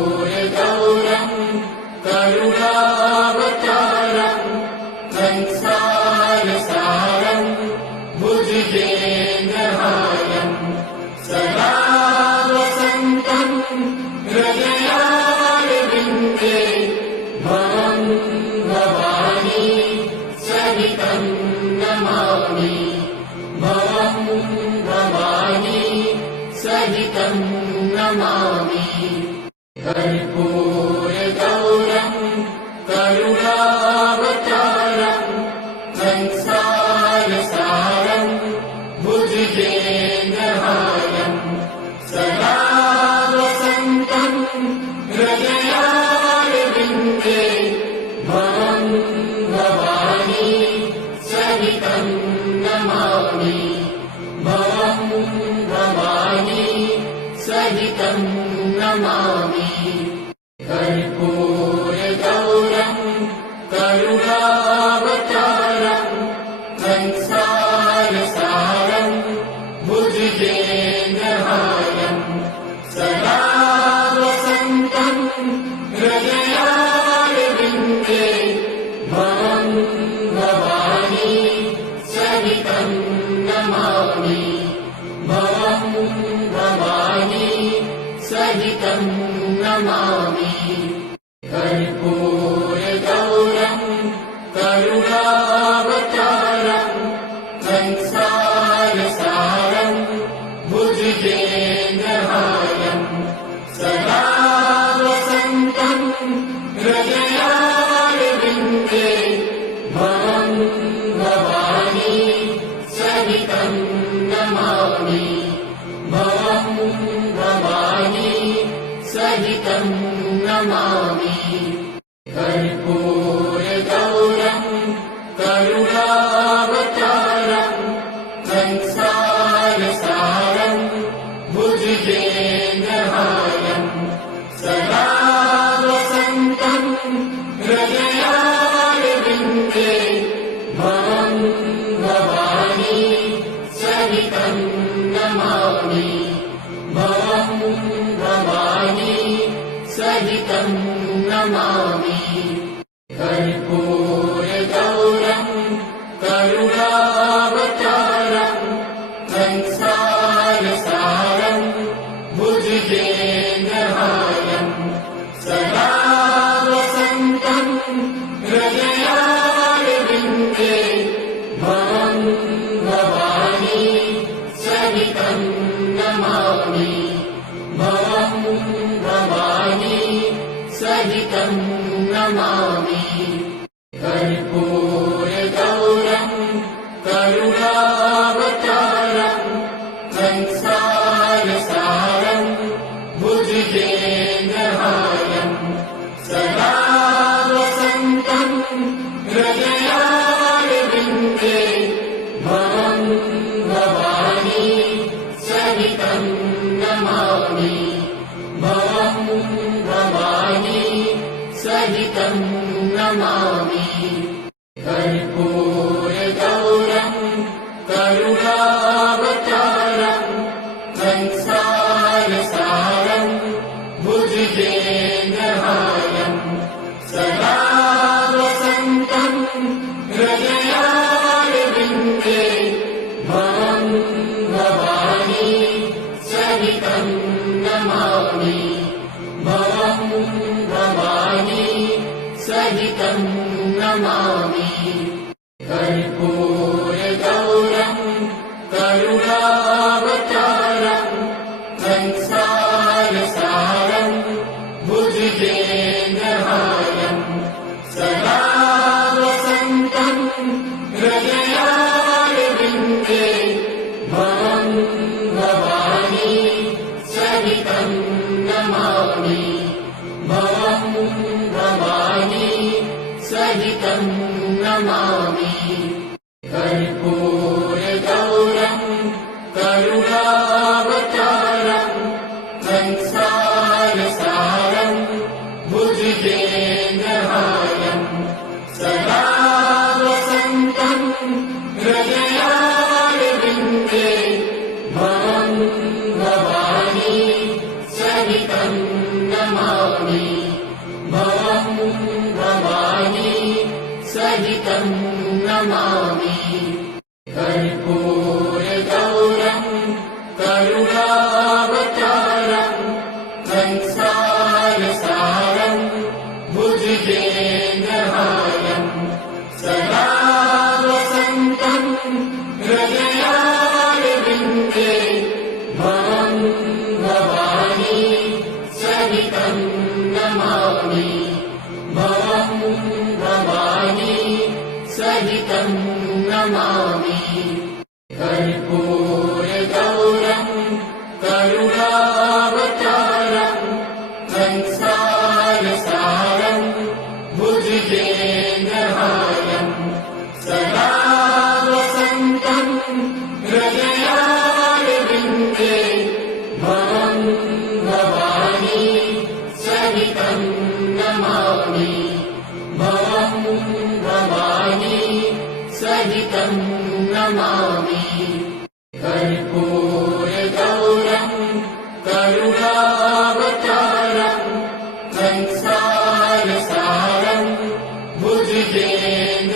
कर्पूरगौरम् करुणावतारम् संसारसारम् भुजगेन्द्रहारम् सदा वसन्तम् हृदयारविन्दे भवम् भवानी सहितं नमामि भवम् भवानी सहितं नमामि कर्पूरगौरम् करुणावतारम् संसारसारम् भुजगेन्द्रहारम् सदा वसन्तम् हृदयारविन्दे भवम् भवानी सहितं नमामि भवम् भवानी सहितं नमामि कर्पूरगौरम् करुणावतारम् संसारसारम् भुजगेन्द्रहारम् सदा वसन्तम् हृदयारविन्दे भवम् भवानी सहितं नमामि भवम् भवानी सहितं नमामि कर्पूरगौरम् करुणावतारम् संसारसारम् भुजगेन्द्रहारम् सदा वसन्तम् हृदयारविन्दे भवम् भवानी सहितं नमामि भवम् भवानी सहितं नमामि कर्पूरगौरम् करुणावतारम् संसारसारम् भुजगेन्द्रहारम् सदा वसन्तम् हृदयारविन्दे भवम् भवानी सहितं नमामि भवम् भवानी सहितं नमामि कर्पूरगौरम् करुणावतारम् संसारसारम् भुजगेन्द्रहारम् सदा वसन्तम् हृदयारविन्दे भवम् भवानी सहितं नमामि भवम् भवानी सहितं नमामि कर्पूरगौरम् करुणावतारम् संसारसारम् भुजगेन्द्रहारम् सदा वसन्तम् हृदयारविन्दे भवम् भवानी सहितं नमामि भवम् भवानी सहितं नमामि कर्पूरगौरम् करुणावतारम् संसारसारम् भुजगेन्द्रहारम् सदा वसन्तम् हृदयारविन्दे भवम् भवानी सहितं नमामि भवम् भवानी सहितं नमामि कर्पूरगौरम् करुणावतारम् संसारसारम् भुजगेन्द्रहारम् सदा वसन्तम् हृदयारविन्दे भवम् भवानी सहितं नमामि भवम् भवानी सहितं नमामि कर्पूरगौरम् करुणावतारम् संसारसारम् भुजगेन्द्रहारम् सदा वसन्तम् हृदयारविन्दे भवम् भवानी सहितं नमामि भवं भवानी सहितं नमामि कर्पूरगौरं करुणावतारं संसारसारं भुजगेन्द्रहारं सदा वसन्तं हृदयारविन्दे भवं भवानी सहितं नमामि भवं भवानी सहितं नमामि कर्पूरगौरं करुणावतारं संसारसारं भुजगेन्द्रहारं सदा वसन्तं हृदयारविन्दे भवं भवानी सहितं नमामि भवं भवानी सहितं नमामि कर्पूरगौरं करुणावतारं संसारसारं भुजगेन्द्रहारं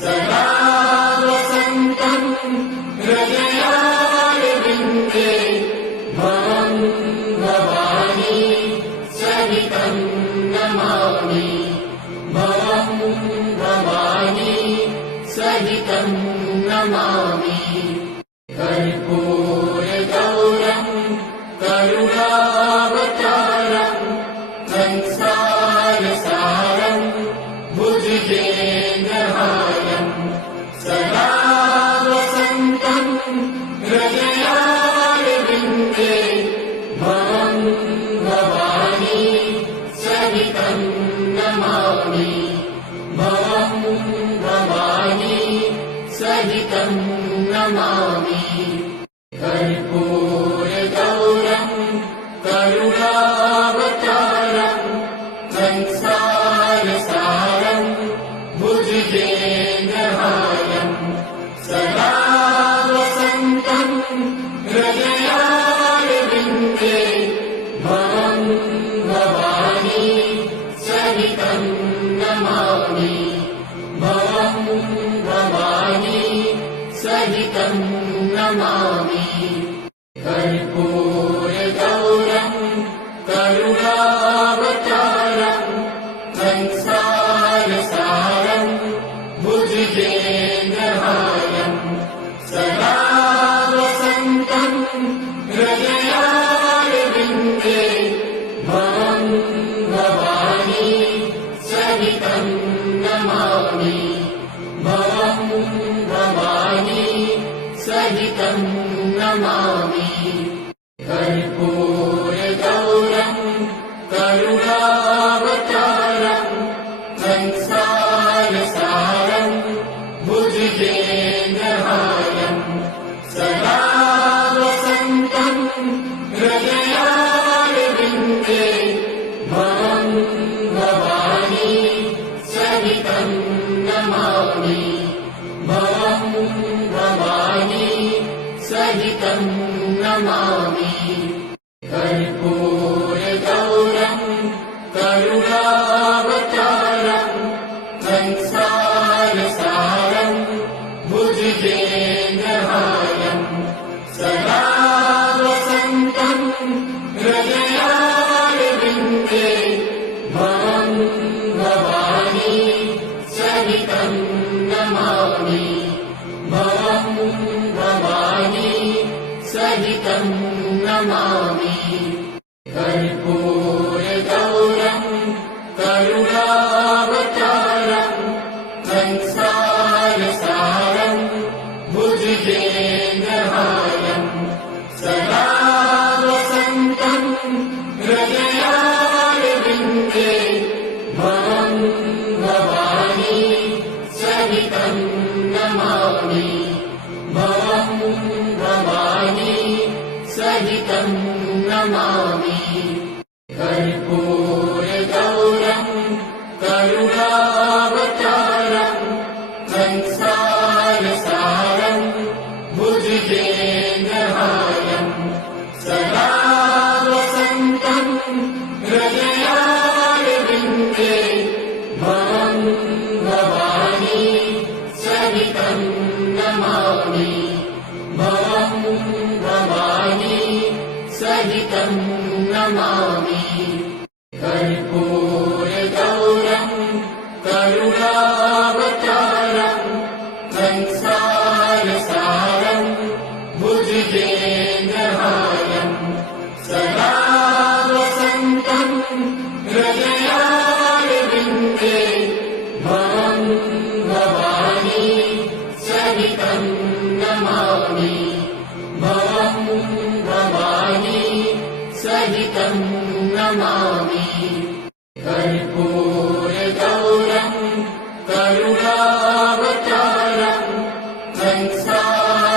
सदा वसन्तं हृदयारविन्दे भवं भवानी सहितं नमामि भवं भवानी सहितं नमामि कर्पूरगौरं करुणावतारं संसारसारं भुजगेन्द्रहारं सदा वसन्तं हृदयारविन्दे भवं भवानी सहितं नमामि भवं भवानी सहितं नमामि कर्पूरगौरं करुणावतारं संसारसारं भुजगेन्द्रहारं सदा वसन्तं हृदयारविन्दे भवं भवानी सहितं नमामि भवं भवानी सहितं नमामि कर्पूरगौरं करुणावतारं संसारसारं भुजगेन्द्रहारं सदा वसन्तं हृदयारविन्दे भवं भवानी सहितं नमामि भवं भवानी सहितं नमामि कर्पूरगौरं करुणावतारं संसारसारं भुजगेन्द्रहारं सदा वसन्तं हृदयारविन्दे भवं भवानी सहितं नमामि भवं भवानी सहितं नमामि कर्पूरगौरं करुणावतारं संसारसारं भुजगेन्द्रहारं सदा वसन्तं हृदयारविन्दे भवं भवानी सहितं नमामि भवं भवानी सहितं नमामि कर्पूरगौरं करुणावतारं संसारसारं भुजगेन्द्रहारं सदा वसन्तं हृदयारविन्दे भवं भवानी सहितं नमामि भवं भवानी सहितं नमामि कर्पूरगौरं करुणावतारं संसारसारं भुजगेन्द्रहारं सदा वसन्तं सहितं नमामि कर्पूरगौरं करुणावतारं संसारसारं भुजगेन्द्रहारं सदा वसन्तं हृदयारविन्दे भवं भवानी सहितं नमामि भवं भवानी सहितं नमामि कर्पूरगौरं करुणावतारं संसारसारं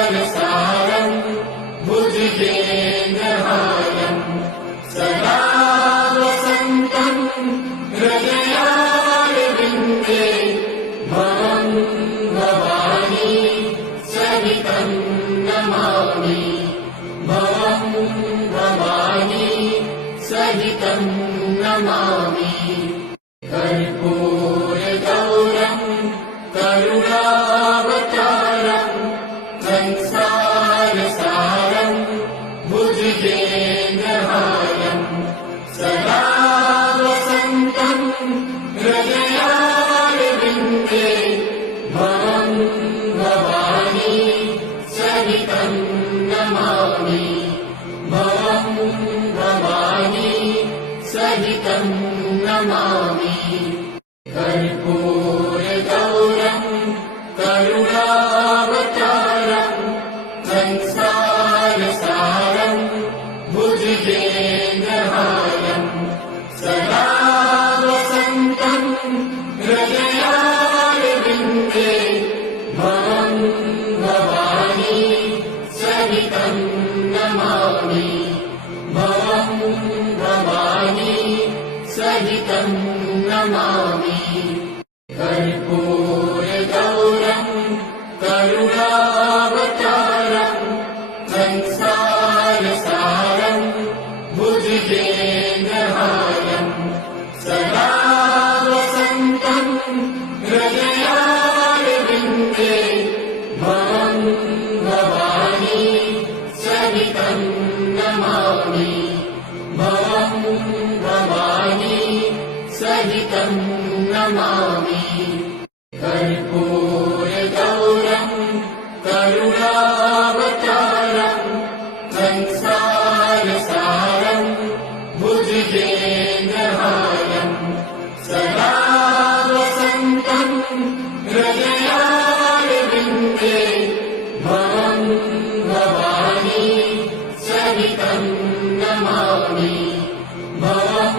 भुजगेन्द्रहारं सदा वसन्तं हृदयारविन्दे भवं भवानी सहितं नमामि भवं भवानी सहितं नमामि कर्पूरगौरं करुणावतारं संसारसारं भुजगेन्द्रहारं सदा वसन्तं हृदयारविन्दे भवं भवानी सहितं नमामि भवं भवानी सहितं नमामि कर्पूरगौरं करुणावतारं संसारसारं भुजगेन्द्रहारं सदा वसन्तं हृदयारविन्दे भवं भवानी सहितं नमामि भवं भवानी सहितं नमामि कर्पूरगौरं करुणावतारं संसारसारं भुजगेन्द्रहारं सदा वसन्तं हृदयारविन्दे भवं भवानी सहितं नमामि भवं भवानी सहितं नमामि कर्पूरगौरं करुणावतारं संसारसारं भुजगेन्द्रहारं सदा वसन्तं हृदयारविन्दे भवं भवानी सहितं नमामि भवं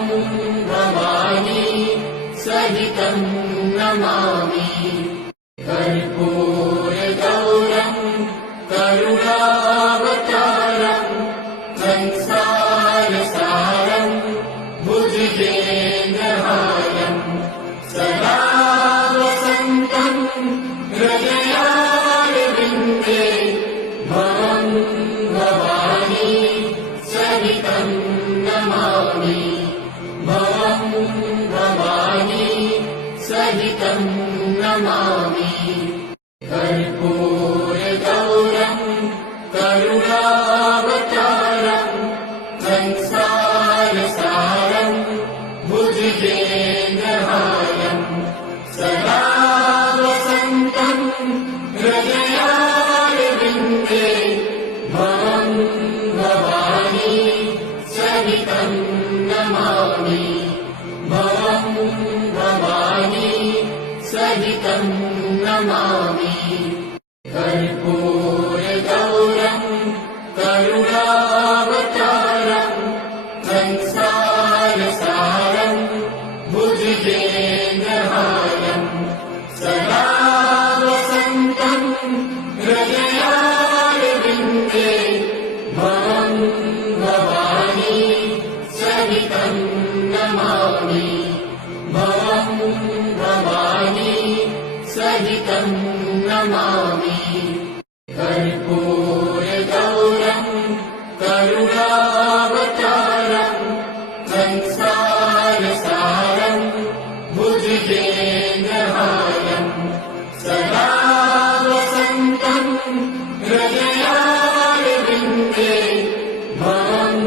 भवानी सहितं नमामि कर्पूरगौरं करुणावतारं संसारसारं भुजगेन्द्रहारं सदा वसन्तं हृदयारविन्दे भवं भवानी सहितं नमामि भवं भवानी सहितं नमामि कर्पूरगौरं करुणावतारं संसारसारं भुजगेन्द्रहारं सदा वसन्तं हृदयारविन्दे भवं भवानी सहितं नमामि भवं भवानी सहितं नमामि कर्पूरगौरं करुणावतारं संसारसारं भुजगेन्द्रहारं सदा वसन्तं हृदयारविन्दे भवं भवानी सहितं नमामि भवं भवानी सहितं नमामि कर्पूरगौरं करुणावतारं संसारसारं भुजगेन्द्रहारं सदा वसन्तं हृदयारविन्दे भवं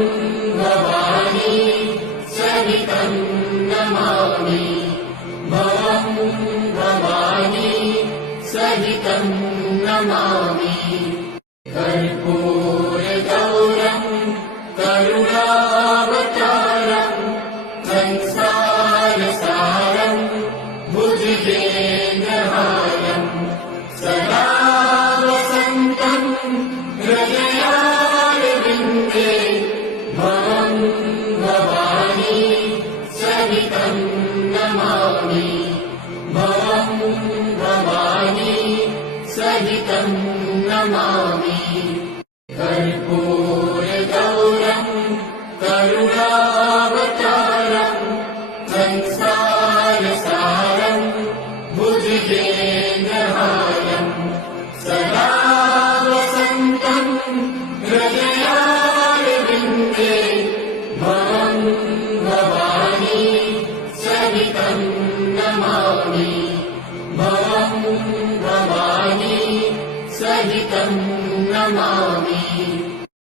नमामि कर्पूरगौरं करुणावतारं संसारसारं भुजगेन्द्रहारं सदा वसन्तं हृदयारविन्दे भवं भवानी सहितं नमामि भवं भवानी सहितं नमामि